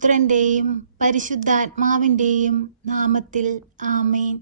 പുത്രൻ്റെയും പരിശുദ്ധാത്മാവിൻ്റെയും നാമത്തിൽ ആമേൻ.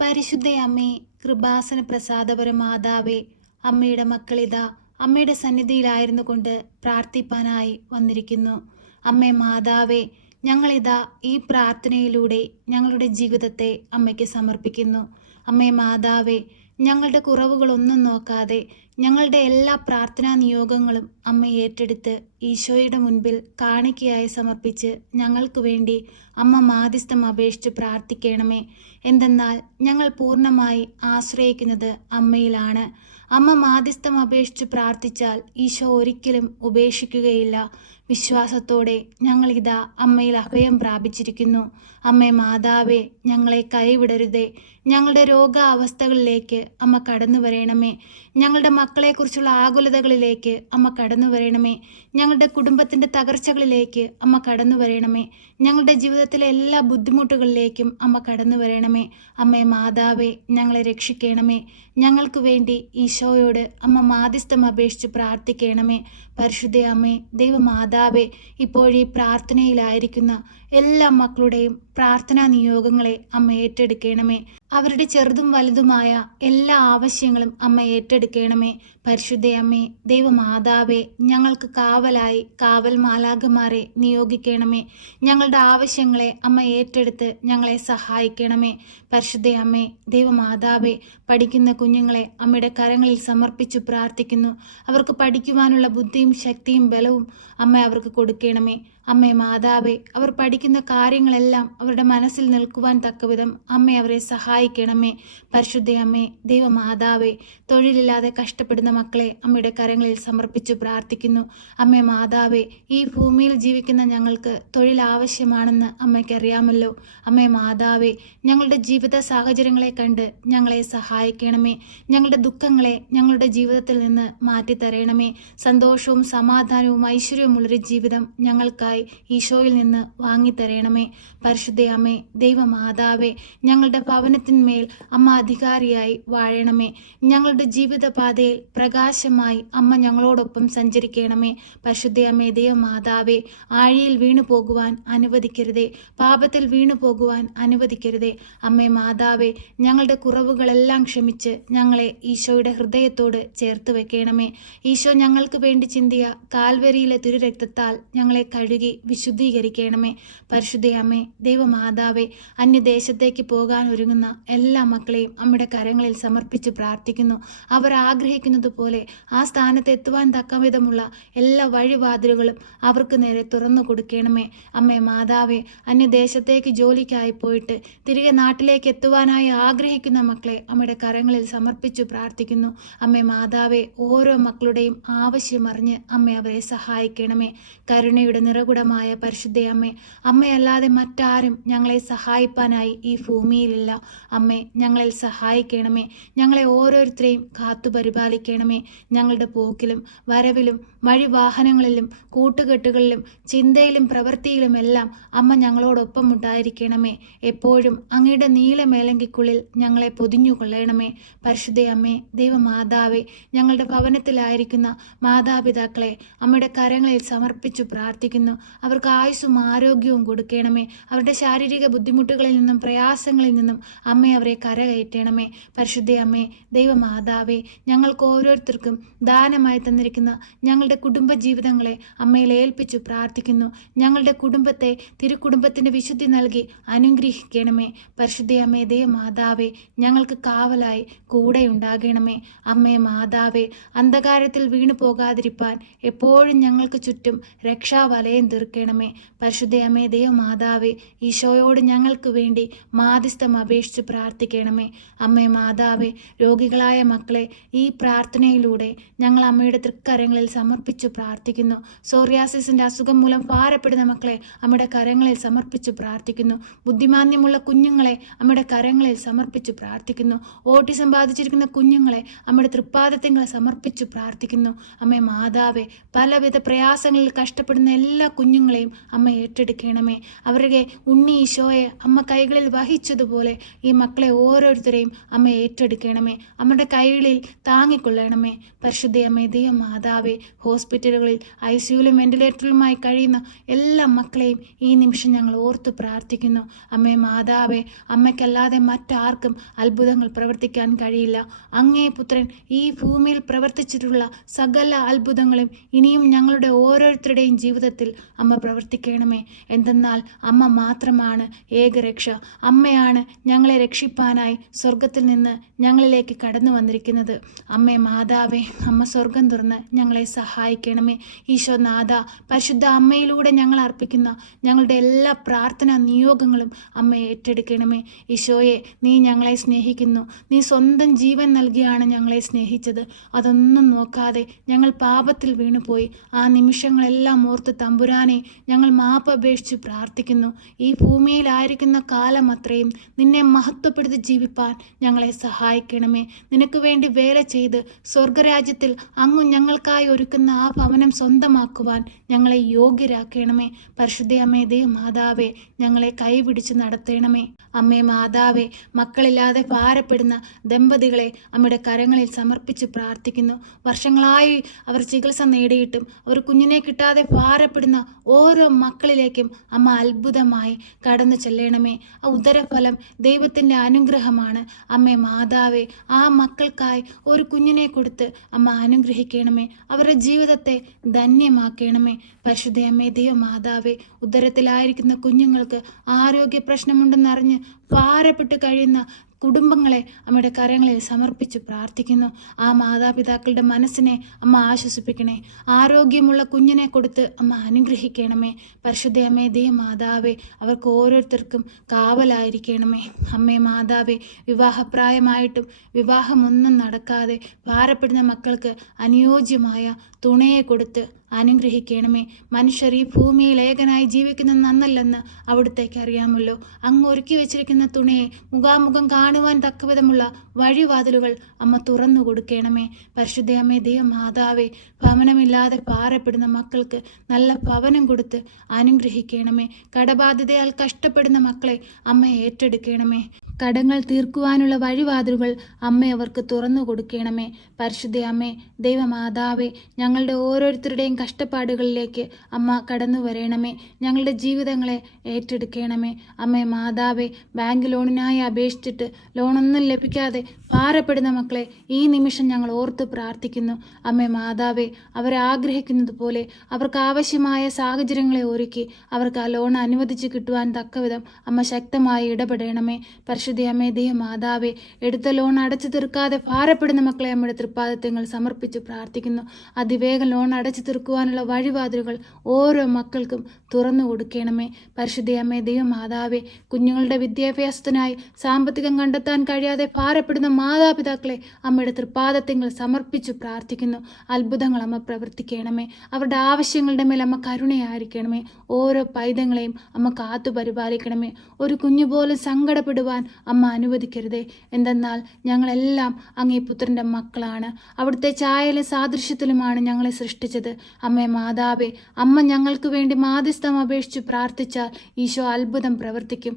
പരിശുദ്ധ അമ്മേ, കൃപാസന പ്രസാദപര മാതാവേ, അമ്മയുടെ മക്കളിതാ അമ്മയുടെ സന്നിധിയിലായിരുന്നു കൊണ്ട് പ്രാർത്ഥിപ്പാനായി വന്നിരിക്കുന്നു. അമ്മേ മാതാവേ, ഞങ്ങളിതാ ഈ പ്രാർത്ഥനയിലൂടെ ഞങ്ങളുടെ ജീവിതത്തെ അമ്മയ്ക്ക് സമർപ്പിക്കുന്നു. അമ്മേ മാതാവേ, ഞങ്ങളുടെ കുറവുകളൊന്നും നോക്കാതെ ഞങ്ങളുടെ എല്ലാ പ്രാർത്ഥനാ നിയോഗങ്ങളും അമ്മ ഏറ്റെടുത്ത് ഈശോയുടെ മുൻപിൽ കാണിക്കയായി സമർപ്പിച്ച് ഞങ്ങൾക്ക് വേണ്ടി അമ്മ മാധ്യസ്ഥം അപേക്ഷിച്ച് പ്രാർത്ഥിക്കണമേ. എന്തെന്നാൽ ഞങ്ങൾ പൂർണ്ണമായി ആശ്രയിക്കുന്നത് അമ്മയിലാണ്. അമ്മ മാധ്യസ്ഥം അപേക്ഷിച്ച് പ്രാർത്ഥിച്ചാൽ ഈശോ ഒരിക്കലും ഉപേക്ഷിക്കുകയില്ല. വിശ്വാസത്തോടെ ഞങ്ങളിതാ അമ്മയിൽ അഭയം പ്രാപിച്ചിരിക്കുന്നു. അമ്മേ മാതാവേ, ഞങ്ങളെ കൈവിടരുതേ. ഞങ്ങളുടെ രോഗാവസ്ഥകളിലേക്ക് അമ്മ കടന്നു വരണമേ. ഞങ്ങളുടെ മക്കളെക്കുറിച്ചുള്ള ആകുലതകളിലേക്ക് അമ്മ കടന്നു വരണമേ. ഞങ്ങളുടെ കുടുംബത്തിൻ്റെ തകർച്ചകളിലേക്ക് അമ്മ കടന്നു വരണമേ. ഞങ്ങളുടെ ജീവിതത്തിലെ എല്ലാ ബുദ്ധിമുട്ടുകളിലേക്കും അമ്മ കടന്നു വരണമേ. അമ്മേ മാതാവേ, ഞങ്ങളെ രക്ഷിക്കണമേ. ഞങ്ങൾക്ക് വേണ്ടി ഈശോയോട് അമ്മ മാധ്യസ്ഥം അപേക്ഷിച്ച് പ്രാർത്ഥിക്കണമേ. പരിശുദ്ധ അമ്മേ, ദൈവമാതാവേ, ഇപ്പോഴീ പ്രാർത്ഥനയിലായിരിക്കുന്ന എല്ലാ മക്കളുടെയും പ്രാർത്ഥനാ നിയോഗങ്ങളെ അമ്മ ഏറ്റെടുക്കണമേ. അവരുടെ ചെറുതും വലുതുമായ എല്ലാ ആവശ്യങ്ങളും അമ്മ ഏറ്റെടുക്കണമേ. പരിശുദ്ധ അമ്മേ, ദൈവമാതാവേ, ഞങ്ങൾക്ക് കാവലായി കാവൽ മാലാഖമാരെ നിയോഗിക്കണമേ. ഞങ്ങളുടെ ആവശ്യങ്ങളെ അമ്മ ഏറ്റെടുത്ത് ഞങ്ങളെ സഹായിക്കണമേ. പരിശുദ്ധ അമ്മേ, ദൈവമാതാവേ, പഠിക്കുന്ന കുഞ്ഞുങ്ങളെ അമ്മയുടെ കരങ്ങളിൽ സമർപ്പിച്ചു പ്രാർത്ഥിക്കുന്നു. അവർക്ക് പഠിക്കുവാനുള്ള ബുദ്ധിയും ശക്തിയും ബലവും അമ്മ അവർക്ക് കൊടുക്കണമേ. അമ്മേ മാതാവേ, അവർ പഠിക്കുന്ന കാര്യങ്ങളെല്ലാം അവരുടെ മനസ്സിൽ നിൽക്കുവാൻ തക്കവിധം അമ്മ അവരെ സഹായിക്കണമേ. പരിശുദ്ധ അമ്മേ, ദൈവമാതാവേ, തൊഴിലില്ലാതെ കഷ്ടപ്പെടുന്ന മക്കളെ അമ്മയുടെ കരങ്ങളിൽ സമർപ്പിച്ചു പ്രാർത്ഥിക്കുന്നു. അമ്മേ മാതാവേ, ഈ ഭൂമിയിൽ ജീവിക്കുന്ന ഞങ്ങൾക്ക് തൊഴിൽ ആവശ്യമാണെന്ന് അമ്മയ്ക്കറിയാമല്ലോ. അമ്മേ മാതാവേ, ഞങ്ങളുടെ ജീവിത സാഹചര്യങ്ങളെ കണ്ട് ഞങ്ങളെ സഹായിക്കണമേ. ഞങ്ങളുടെ ദുഃഖങ്ങളെ ഞങ്ങളുടെ ജീവിതത്തിൽ നിന്ന് മാറ്റിത്തരണമേ. സന്തോഷവും സമാധാനവും ഐശ്വര്യവുമുള്ളൊരു ജീവിതം ഞങ്ങൾക്കായി ഈശോയിൽ നിന്ന് വാങ്ങിത്തരണമേ. പരിശുദ്ധ അമ്മേ, ദൈവമാതാവേ, ഞങ്ങളുടെ ഭവനത്തിന്മേൽ അമ്മ അധികാരിയായി വാഴണമേ. ഞങ്ങളുടെ ജീവിതപാതയിൽ പ്രകാശമായി അമ്മ ഞങ്ങളോടൊപ്പം സഞ്ചരിക്കണമേ. പരിശുദ്ധ അമ്മേ, ദൈവമാതാവേ, ആഴിയിൽ വീണു പോകുവാൻ അനുവദിക്കരുതേ. പാപത്തിൽ വീണു പോകുവാൻ അനുവദിക്കരുതേ. അമ്മേ മാതാവേ, ഞങ്ങളുടെ കുറവുകളെല്ലാം ക്ഷമിച്ച് ഞങ്ങളെ ഈശോയുടെ ഹൃദയത്തോട് ചേർത്ത് വെക്കണമേ. ഈശോ ഞങ്ങൾക്ക് വേണ്ടി ചിന്തിയ കാൽവരിയിലെ തിരുരക്തത്താൽ ഞങ്ങളെ കഴുകി വിശുദ്ധീകരിക്കണമേ. പരിശുദ്ധ അമ്മേ, ദൈവമാതാവേ, അന്യദേശത്തേക്ക് പോകാൻ ഒരുങ്ങുന്ന എല്ലാ മക്കളെയും അമ്മയുടെ കരങ്ങളിൽ സമർപ്പിച്ച് പ്രാർത്ഥിക്കുന്നു. അവർ ആഗ്രഹിക്കുന്നത് പോലെ ആ സ്ഥാനത്ത് എത്തുവാൻ തക്കവിധമുള്ള എല്ലാ വഴിവാതിലുകളും അവർക്ക് നേരെ തുറന്നു കൊടുക്കണമേ. അമ്മേ മാതാവേ, അന്യദേശത്തേക്ക് ജോലിക്കായി പോയിട്ട് തിരികെ നാട്ടിലേക്ക് എത്തുവാനായി ആഗ്രഹിക്കുന്ന മക്കളെ അമ്മയുടെ കരങ്ങളിൽ സമർപ്പിച്ചു പ്രാർത്ഥിക്കുന്നു. അമ്മേ മാതാവേ, ഓരോ മക്കളുടെയും ആവശ്യമറിഞ്ഞ് അമ്മ അവരെ സഹായിക്കണമേ. കരുണയുടെ നിറകുടമായ പരിശുദ്ധ അമ്മേ, അമ്മയല്ലാതെ മറ്റാരും ഞങ്ങളെ സഹായിപ്പാനായി ഈ ഭൂമിയിലില്ല. അമ്മേ, ഞങ്ങളിൽ സഹായിക്കണമേ. ഞങ്ങളെ ഓരോരുത്തരെയും കാത്തു പരിപാലിക്കണമേ. ഞങ്ങളുടെ പോക്കിലും വരവിലും വഴിവാഹനങ്ങളിലും കൂട്ടുകെട്ടുകളിലും ചിന്തയിലും പ്രവൃത്തിയിലുമെല്ലാം അമ്മ ഞങ്ങളോടൊപ്പം ഉണ്ടായിരിക്കണമേ. എപ്പോഴും അങ്ങയുടെ നീലമേലങ്കിക്കുള്ളിൽ ഞങ്ങളെ പൊതിഞ്ഞുകൊള്ളണമേ. പരിശുദ്ധ അമ്മേ, ദൈവമാതാവേ, ഞങ്ങളുടെ ഭവനത്തിലായിരിക്കുന്ന മാതാപിതാക്കളെ അമ്മയുടെ കരങ്ങളിൽ സമർപ്പിച്ചു പ്രാർത്ഥിക്കുന്നു. അവർക്ക് ആയുസ്സും ആരോഗ്യവും കൊടുക്കണമേ. അവരുടെ ശാരീരിക ബുദ്ധിമുട്ടുകളിൽ നിന്നും പ്രയാസങ്ങളിൽ നിന്നും അമ്മ അവരെ കരകയറ്റണമേ. പരിശുദ്ധ അമ്മേ, ദൈവമാതാവേ, ഞങ്ങൾക്ക് ഓരോരുത്തർക്കും ദാനമായി തന്നിരിക്കുന്ന ഞങ്ങളുടെ കുടുംബ ജീവിതങ്ങളെ അമ്മയിൽ ഏൽപ്പിച്ചു പ്രാർത്ഥിക്കുന്നു. ഞങ്ങളുടെ കുടുംബത്തെ തിരുക്കുടുംബത്തിൻ്റെ വിശുദ്ധി നൽകി അനുഗ്രഹിക്കണമേ. പരിശുദ്ധ അമ്മേ, ദൈവമാതാവേ, ഞങ്ങൾക്ക് കാവലായി കൂടെ ഉണ്ടാകണമേ. അമ്മേ മാതാവേ, അന്ധകാരത്തിൽ വീണു പോകാതിരിപ്പാൻ എപ്പോഴും ഞങ്ങൾക്ക് ചുറ്റും രക്ഷാവലയം തീർക്കണമേ. പരിശുദ്ധ അമ്മേ, ദൈവമാതാവേ, ഈശോയോട് ഞങ്ങൾക്ക് വേണ്ടി മാധ്യസ്ഥം അപേക്ഷിച്ച് പ്രാർത്ഥിക്കണമേ. അമ്മേ മാതാവേ, രോഗികളായ മക്കളെ ഈ പ്രാർത്ഥനയിലൂടെ ഞങ്ങൾ അമ്മയുടെ തൃക്കരങ്ങളിൽ സമർപ്പിച്ചു പ്രാർത്ഥിക്കുന്നു. സോറിയാസിസിൻ്റെ അസുഖം മൂലം ഭാരപ്പെടുന്ന മക്കളെ അമ്മയുടെ കരങ്ങളിൽ സമർപ്പിച്ചു പ്രാർത്ഥിക്കുന്നു. ബുദ്ധിമാന്യമുള്ള കുഞ്ഞുങ്ങളെ അമ്മയുടെ കരങ്ങളിൽ സമർപ്പിച്ചു പ്രാർത്ഥിക്കുന്നു. ഓട്ടിസം ബാധിച്ചിരിക്കുന്ന കുഞ്ഞുങ്ങളെ അമ്മയുടെ തൃപ്പാദത്തിങ്ങളെ സമർപ്പിച്ചു പ്രാർത്ഥിക്കുന്നു. അമ്മേ മാതാവേ, പലവിധ പ്രയാസങ്ങളിൽ കഷ്ടപ്പെടുന്ന എല്ലാ കുഞ്ഞുങ്ങളെയും അമ്മ ഏറ്റെടുക്കണമേ. അവരുടെ ഉണ്ണി ഈശോയെ അമ്മ കൈകളിൽ വഹിച്ചതുപോലെ ഈ മക്കളെ ഓരോരുത്തരെയും അമ്മ ഏറ്റെടുക്കണമേ. അമ്മയുടെ കൈകളിൽ താങ്ങിക്കൊള്ളണമേ. പരിശുദ്ധ അമ്മേ, ദൈവമാതാവേ, ഹോസ്പിറ്റലുകളിൽ ICUയിലും വെന്റിലേറ്ററിലുമായി കഴിയുന്ന എല്ലാ മക്കളെയും ഈ നിമിഷം ഞങ്ങൾ ഓർത്ത് പ്രാർത്ഥിക്കുന്നു. അമ്മേ മാതാവേ, അമ്മയ്ക്കല്ലാതെ മറ്റാർക്കും അത്ഭുതങ്ങൾ പ്രവർത്തിക്കാൻ കഴിയില്ല. അങ്ങേ പുത്രൻ ഈ ഭൂമിയിൽ പ്രവർത്തിച്ചിട്ടുള്ള സകല അത്ഭുതങ്ങളും ഇനിയും ഞങ്ങളുടെ ഓരോരുത്തരുടെയും ജീവിതത്തിൽ അമ്മ പ്രവർത്തിക്കണമേ. എന്തെന്നാൽ അമ്മ മാത്രമാണ് ഏകരക്ഷ. അമ്മയാണ് ഞങ്ങളെ രക്ഷിപ്പാനായി സ്വർഗത്തിൽ നിന്ന് ഞങ്ങളിലേക്ക് കടന്നു വന്നിരിക്കുന്നത്. അമ്മേ മാതാവേ, അമ്മ സ്വർഗം തുറന്ന് ഞങ്ങളെ സഹായിക്കണമേ. ഈശോനാഥ, പരിശുദ്ധ അമ്മയിലൂടെ ഞങ്ങൾ അർപ്പിക്കുന്ന ഞങ്ങളുടെ എല്ലാ പ്രാർത്ഥനാ നിയോഗങ്ങളും അമ്മ ഏറ്റെടുക്കണമേ. ഈശോയെ, നീ ഞങ്ങളെ സ്നേഹിക്കുന്നു. നീ സ്വന്തം ജീവൻ നൽകിയാണ് ഞങ്ങളെ സ്നേഹിച്ചത്. അതൊന്നും നോക്കാതെ ഞങ്ങൾ പാപത്തിൽ വീണുപോയി. ആ നിമിഷങ്ങളെല്ലാം ഓർത്ത് തമ്പുരാനെ ഞങ്ങൾ മാപ്പ് അപേക്ഷിച്ച് പ്രാർത്ഥിക്കുന്നു. ഈ ഭൂമിയിലായിരിക്കുന്ന കാലം അത്രയും നിന്നെ മഹത്വപ്പെടുത്തി ജീവിപ്പാൻ ഞങ്ങളെ സഹായിക്കണമേ. നിനക്ക് വേണ്ടി വേല ചെയ്ത് സ്വർഗരാജ്യത്തിൽ അങ്ങ് ഞങ്ങൾക്കായി ഒരുക്കുന്ന ആ ഭവനം സ്വന്തമാക്കുവാൻ ഞങ്ങളെ യോഗ്യരാക്കണമേ. പരിശുദ്ധ അമ്മേ, ദൈവമാതാവേ, ഞങ്ങളെ കൈപിടിച്ച് നടത്തണമേ. അമ്മേ മാതാവേ, മക്കളില്ലാതെ ഭാരപ്പെടുന്ന ദമ്പതികളെ അമ്മയുടെ കരങ്ങളിൽ സമർപ്പിച്ച് പ്രാർത്ഥിക്കുന്നു. വർഷങ്ങളായി അവർ ചികിത്സ നേടിയിട്ടും അവർ കുഞ്ഞിനെ കിട്ടാതെ ഭാരപ്പെടുന്ന ഓരോ മക്കളിലേക്കും അമ്മ അത്ഭുതമായി കടന്നു ചെല്ലണമേ. ആ ഉദരഫലം ദൈവത്തിൻ്റെ അനുഗ്രഹമാണ്. അമ്മേ മാതാവേ, ആ മക്കൾക്കായി ഒരു കുഞ്ഞിനെ കൊടുത്ത് അമ്മ അനുഗ്രഹിക്കണമേ. അവരുടെ ജീവിതത്തെ ധന്യമാക്കണമേ. പരിശുദ്ധ അമ്മേ, ദൈവമാതാവേ, ഉദരത്തിലായിരിക്കുന്ന കുഞ്ഞുങ്ങൾക്ക് ആരോഗ്യ പ്രശ്നമുണ്ടെന്നറിഞ്ഞ് ഭാരപ്പെട്ട് കഴിയുന്ന കുടുംബങ്ങളെ അമ്മയുടെ കരങ്ങളിൽ സമർപ്പിച്ച് പ്രാർത്ഥിക്കുന്നു. ആ മാതാപിതാക്കളുടെ മനസ്സിനെ അമ്മ ആശ്വസിപ്പിക്കണേ. ആരോഗ്യമുള്ള കുഞ്ഞിനെ കൊടുത്ത് അമ്മ അനുഗ്രഹിക്കണമേ. പരിശുദ്ധ അമ്മേ, ദൈവമാതാവേ, അവർക്ക് ഓരോരുത്തർക്കും കാവലായിരിക്കണമേ. അമ്മേ മാതാവേ, വിവാഹപ്രായമായിട്ടും വിവാഹമൊന്നും നടക്കാതെ ഭാരപ്പെടുന്ന മക്കൾക്ക് അനുയോജ്യമായ തുണയെ കൊടുത്ത് അനുഗ്രഹിക്കണമേ. മനുഷ്യർ ഈ ഭൂമിയിൽ ഏകനായി ജീവിക്കുന്ന നന്നല്ലെന്ന് അവിടുത്തേക്ക് അറിയാമല്ലോ. അങ്ങ് ഒരുക്കി വെച്ചിരിക്കുന്ന തുണയെ മുഖാമുഖം കാണുവാൻ തക്കവിധമുള്ള വഴിവാതിലുകൾ അമ്മ തുറന്നു കൊടുക്കണമേ. പരിശുദ്ധ അമ്മേ, ദൈവമാതാവേ, ഭവനമില്ലാതെ ഭാരപ്പെടുന്ന മക്കൾക്ക് നല്ല ഭവനം കൊടുത്ത് അനുഗ്രഹിക്കണമേ. കടബാധ്യതയാൽ കഷ്ടപ്പെടുന്ന മക്കളെ അമ്മ ഏറ്റെടുക്കണമേ. കടങ്ങൾ തീർക്കുവാനുള്ള വഴിവാതിലുകൾ അമ്മ അവർക്ക് തുറന്നു കൊടുക്കണമേ. പരിശുദ്ധ അമ്മേ, ദൈവമാതാവേ, ഞങ്ങളുടെ ഓരോരുത്തരുടെയും കഷ്ടപ്പാടുകളിലേക്ക് അമ്മ കടന്നു വരണമേ. ഞങ്ങളുടെ ജീവിതങ്ങളെ ഏറ്റെടുക്കണമേ. അമ്മേ മാതാവേ, ബാങ്ക് ലോണിനായി അപേക്ഷിച്ചിട്ട് ലോണൊന്നും ലഭിക്കാതെ ഭാരപ്പെടുന്ന മക്കളെ ഈ നിമിഷം ഞങ്ങൾ ഓർത്ത് പ്രാർത്ഥിക്കുന്നു. അമ്മേ മാതാവേ, അവരാഗ്രഹിക്കുന്നത് പോലെ അവർക്ക് ആവശ്യമായ സാഹചര്യങ്ങളെ ഒരുക്കി അവർക്ക് ആ ലോൺ അനുവദിച്ച് കിട്ടുവാൻ തക്കവിധം അമ്മ ശക്തമായി ഇടപെടണമേ. പരിശുദ്ധ അമ്മേ, ദൈവമാതാവേ, എടുത്ത ലോൺ അടച്ചു തീർക്കാതെ ഭാരപ്പെടുന്ന മക്കളെ അമ്മയുടെ തൃപ്പാദത്വങ്ങൾ സമർപ്പിച്ച് പ്രാർത്ഥിക്കുന്നു. അതിവേഗം ലോൺ അടച്ചു തീർക്കുവാനുള്ള വഴിവാതിലുകൾ ഓരോ മക്കൾക്കും തുറന്നു കൊടുക്കണമേ. പരിശുദ്ധ അമ്മേ, ദൈവമാതാവേ, കുഞ്ഞുങ്ങളുടെ വിദ്യാഭ്യാസത്തിനായി സാമ്പത്തികം കണ്ടെത്താൻ കഴിയാതെ ഭാരപ്പെടുന്ന മാതാപിതാക്കളെ അമ്മയുടെ തൃപ്പാദത്വങ്ങൾ സമർപ്പിച്ചു പ്രാർത്ഥിക്കുന്നു. അത്ഭുതങ്ങൾ അമ്മ പ്രവർത്തിക്കണമേ. അവരുടെ ആവശ്യങ്ങളുടെ മേൽ അമ്മ കരുണയായിരിക്കണമേ. ഓരോ പൈതങ്ങളെയും അമ്മ കാത്തു പരിപാലിക്കണമേ. ഒരു കുഞ്ഞുപോലും സങ്കടപ്പെടുവാൻ അമ്മ അനുവദിക്കരുതേ. എന്തെന്നാൽ ഞങ്ങളെല്ലാം അങ്ങേ പുത്രൻ്റെ മക്കളാണ്. അവിടുത്തെ ഛായയിലും സാദൃശ്യത്തിലുമാണ് ഞങ്ങളെ സൃഷ്ടിച്ചത്. അമ്മേ മാതാവേ, അമ്മ ഞങ്ങൾക്ക് വേണ്ടി മാധ്യസ്ഥം അപേക്ഷിച്ച് പ്രാർത്ഥിച്ചാൽ ഈശോ അത്ഭുതം പ്രവർത്തിക്കും.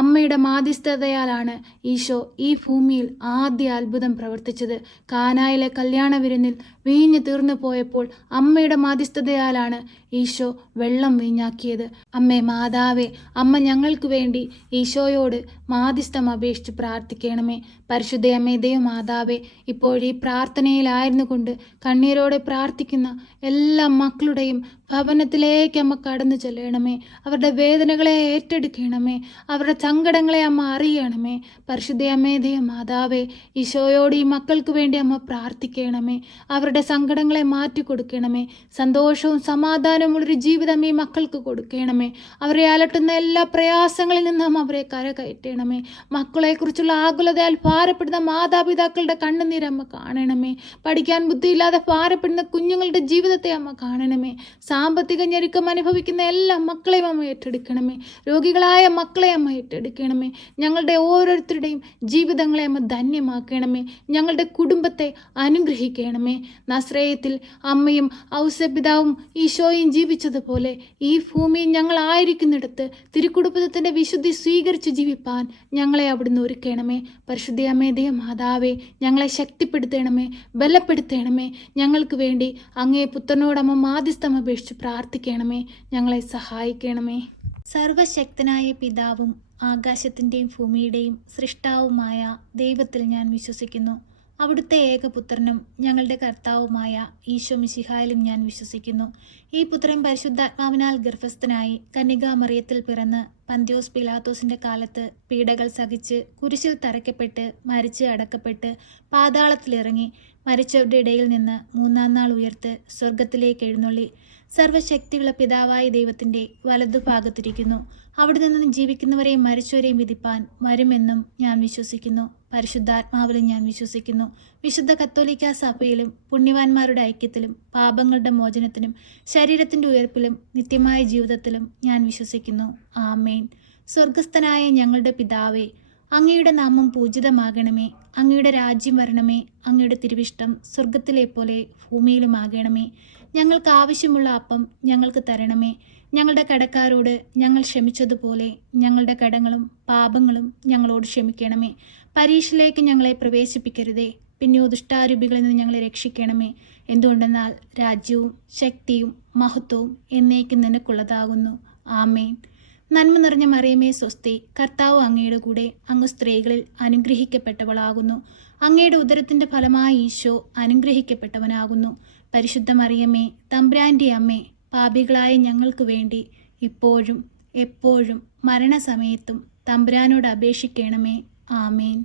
അമ്മയുടെ മാധ്യസ്ഥതയാലാണ് ഈശോ ഈ ഭൂമിയിൽ ആദ്യ അത്ഭുതം പ്രവർത്തിച്ചത്. കാനായിലെ കല്യാണ വിരുന്നിൽ വീഞ്ഞു തീർന്നു പോയപ്പോൾ അമ്മയുടെ മാധ്യസ്ഥതയാലാണ് ഈശോ വെള്ളം വീഞ്ഞാക്കിയത്. അമ്മേ മാതാവേ, അമ്മ ഞങ്ങൾക്ക് വേണ്ടി ഈശോയോട് മാധ്യസ്ഥം അപേക്ഷിച്ച് പ്രാർത്ഥിക്കണമേ. പരിശുദ്ധ അമ്മേ, ദൈവമാതാവേ, ഇപ്പോഴീ പ്രാർത്ഥനയിലായിരുന്നു കൊണ്ട് കണ്ണീരോടെ പ്രാർത്ഥിക്കുന്ന എല്ലാ മക്കളുടെയും ഭവനത്തിലേക്ക് അമ്മ കടന്നു ചെല്ലണമേ. അവരുടെ വേദനകളെ ഏറ്റെടുക്കണമേ. അവരുടെ സങ്കടങ്ങളെ അമ്മ അറിയണമേ. പരിശുദ്ധ അമ്മേ, ദൈവമാതാവേ, ഈശോയോട് ഈ മക്കൾക്ക് വേണ്ടി അമ്മ പ്രാർത്ഥിക്കണമേ. അവരുടെ സങ്കടങ്ങളെ മാറ്റിക്കൊടുക്കണമേ. സന്തോഷവും സമാധാനമുള്ളൊരു ജീവിതം ഈ മക്കൾക്ക് കൊടുക്കണമേ. അവരെ അലട്ടുന്ന എല്ലാ പ്രയാസങ്ങളിൽ നിന്നും അവരെ കരകയറ്റണമേ. മക്കളെക്കുറിച്ചുള്ള ആകുലതയാൽ ഭാരപ്പെടുന്ന മാതാപിതാക്കളുടെ കണ്ണുനീരമ്മ കാണണമേ. പഠിക്കാൻ ബുദ്ധിയില്ലാതെ ഭാരപ്പെടുന്ന കുഞ്ഞുങ്ങളുടെ ജീവിതത്തെ അമ്മ കാണണമേ. സാമ്പത്തിക ഞെരുക്കം അനുഭവിക്കുന്ന എല്ലാ മക്കളെയും അമ്മ ഏറ്റെടുക്കണമേ. രോഗികളായ മക്കളെ അമ്മ ഏറ്റെടുക്കണമേ. ഞങ്ങളുടെ ഓരോരുത്തരുടെയും ജീവിതങ്ങളെ അമ്മ ധന്യമാക്കണമേ. ഞങ്ങളുടെ കുടുംബത്തെ അനുഗ്രഹിക്കണമേ. നസ്രയത്തിൽ അമ്മയും ഔസപിതാവും ഈശോയും ജീവിച്ചതുപോലെ ഈ ഭൂമിയിൽ ഞങ്ങളായിരിക്കുന്നിടത്ത് തിരുക്കുടുംബത്തിൻ്റെ വിശുദ്ധി സ്വീകരിച്ച് ജീവിപ്പാൻ ഞങ്ങളെ അവിടുന്ന് ഒരുക്കണമേ. പരിശുദ്ധ അമ്മേ മാതാവേ, ഞങ്ങളെ ശക്തിപ്പെടുത്തണമേ, ബലപ്പെടുത്തണമേ. ഞങ്ങൾക്ക് വേണ്ടി അങ്ങേ പുത്രനോടമ്മ മാധ്യസ്ഥം അപേക്ഷിച്ച് പ്രാർത്ഥിക്കണമേ. ഞങ്ങളെ സഹായിക്കണമേ. സർവശക്തനായ പിതാവും ആകാശത്തിൻ്റെയും ഭൂമിയുടെയും സൃഷ്ടാവുമായ ദൈവത്തിൽ ഞാൻ വിശ്വസിക്കുന്നു. അവിടുത്തെ ഏകപുത്രനും ഞങ്ങളുടെ കർത്താവുമായ ഈശോ മിശിഹായിലും ഞാൻ വിശ്വസിക്കുന്നു. ഈ പുത്രൻ പരിശുദ്ധാത്മാവിനാൽ ഗർഭസ്ഥനായി കന്യകാമറിയത്തിൽ പിറന്ന് പന്തിയോസ് പിലാത്തോസിന്റെ കാലത്ത് പീഡകൾ സഹിച്ച് കുരിശിൽ തറയ്ക്കപ്പെട്ട് മരിച്ച് അടക്കപ്പെട്ട് പാതാളത്തിലിറങ്ങി മരിച്ചവരുടെ ഇടയിൽ നിന്ന് മൂന്നാം നാൾ ഉയർത്ത് സ്വർഗത്തിലേക്ക് എഴുന്നള്ളി സർവശക്തിയുള്ള പിതാവായ ദൈവത്തിൻ്റെ വലതുഭാഗത്തിരിക്കുന്നു. അവിടെ നിന്ന് ജീവിക്കുന്നവരെയും മരിച്ചവരെയും വിധിപ്പാൻ വരുമെന്നും ഞാൻ വിശ്വസിക്കുന്നു. പരിശുദ്ധാത്മാവിലും ഞാൻ വിശ്വസിക്കുന്നു. വിശുദ്ധ കത്തോലിക്ക സഭയിലും പുണ്യവാന്മാരുടെ ഐക്യത്തിലും പാപങ്ങളുടെ മോചനത്തിനും ശരീരത്തിൻ്റെ ഉയർപ്പിലും നിത്യമായ ജീവിതത്തിലും ഞാൻ വിശ്വസിക്കുന്നു. ആമേൻ. സ്വർഗസ്ഥനായ ഞങ്ങളുടെ പിതാവേ, അങ്ങയുടെ നാമം പൂജിതമാകണമേ. അങ്ങയുടെ രാജ്യം വരണമേ. അങ്ങയുടെ തിരുവിഷ്ടം സ്വർഗത്തിലെ പോലെ ഭൂമിയിലുമാകണമേ. ഞങ്ങൾക്ക് ആവശ്യമുള്ള അപ്പം ഞങ്ങൾക്ക് തരണമേ. ഞങ്ങളുടെ കടക്കാരോട് ഞങ്ങൾ ക്ഷമിച്ചതുപോലെ ഞങ്ങളുടെ കടങ്ങളും പാപങ്ങളും ഞങ്ങളോട് ക്ഷമിക്കണമേ. പരീക്ഷയിലേക്ക് ഞങ്ങളെ പ്രവേശിപ്പിക്കരുതേ, പിന്നെയോ ദുഷ്ടാരൂപികളിൽ നിന്ന് ഞങ്ങളെ രക്ഷിക്കണമേ. എന്തുകൊണ്ടെന്നാൽ രാജ്യവും ശക്തിയും മഹത്വവും എന്നേക്കും നിനക്കുള്ളതാകുന്നു. ആമേൻ. നന്മ നിറഞ്ഞ മറിയമേ സ്വസ്തി, കർത്താവ് അങ്ങയുടെ കൂടെ, അങ്ങ് സ്ത്രീകളിൽ അനുഗ്രഹിക്കപ്പെട്ടവളാകുന്നു. അങ്ങയുടെ ഉദരത്തിൻ്റെ ഫലമായ ഈശോ അനുഗ്രഹിക്കപ്പെട്ടവനാകുന്നു. പരിശുദ്ധ മറിയമേ, തമ്പുരാൻ്റെ അമ്മേ, പാപികളായ ഞങ്ങൾക്ക് വേണ്ടി ഇപ്പോഴും എപ്പോഴും മരണസമയത്തും തമ്പുരാനോട് അപേക്ഷിക്കണമേ. ആമേൻ.